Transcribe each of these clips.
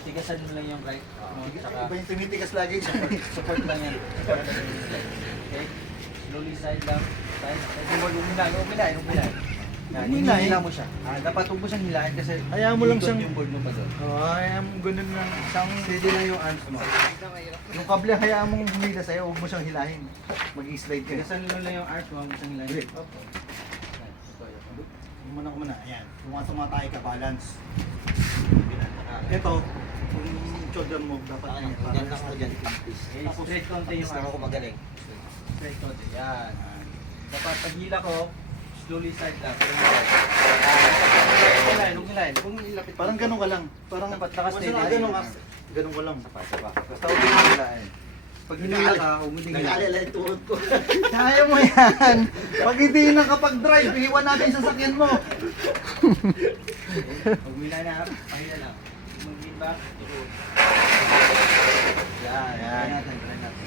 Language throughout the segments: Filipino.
Tigasan mo lang yung right. Iba yung tumitigas lagi. Support lang yan. Okay? Slowly side lang. Side. Umilay. Yan, Umilay? hinihila mo siya. Dapat huwag mo siyang hilahin kasi Hayaan mo lang ikot siyang- yung board mo pa doon. Hayaan mo ganun lang. Siyang steady lang yung arms mo. Yung kable, hayaan mong humila sa'yo. Huwag mo siyang hilahin. Mag-i-slide ka. Tigasan mo lang yung arms mo, huwag mo siyang hilahin. Ulit. Muna ko muna. Ayan. Kung tumatay ka, balance. Ito, kung shoulder mo, dapat Ayan, dyan lang ako dyan. Practice. Okay, straight konti yung Gusto arms. ko magaling. Straight konti. Yan. Dapat pag hila ko, slowly side lang. Huwag nilapit. Parang ganun ka lang. Parang Dapat naka-steady. Ganun ka. Ganun ka lang. Basta huwag yung hilahin. Pag hinila ka, huwag mo din hilahin. Nag-alala yung tuhod ko. Kaya mo yan. Pag hindi nakapag-drive, iwan natin sa sasakyan mo. Huwag mo hilahin na, pahila lang. Mag-hit back. Yan. Try natin.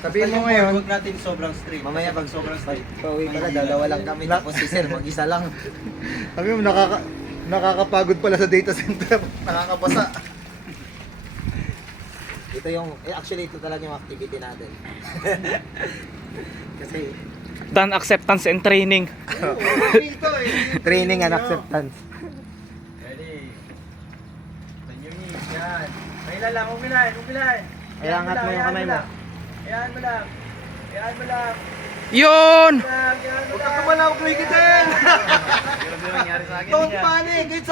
Sabihin Basta mo yung ngayon- board, huwag natin sobrang straight. Mamaya Kasi pag sobrang straight, Pauwi pala, dalawa lang kami. Tapos si sir, mag-isa lang. Sabi mo, nakakapagod pala sa data center. Nakakabasa. Ito yung, actually ito talaga yung activity natin. Kasi Done acceptance and training. Dito eh. training and acceptance. ready. Then yung knees, yan. Pahila lang, umilahin. Kaya angat mo yung kamay mo. Ayan mo lang. Yun! Yan mo Huwag lang. ka kumalawag, Ricky din. Pero nangyari sa akin. Don't panic. It's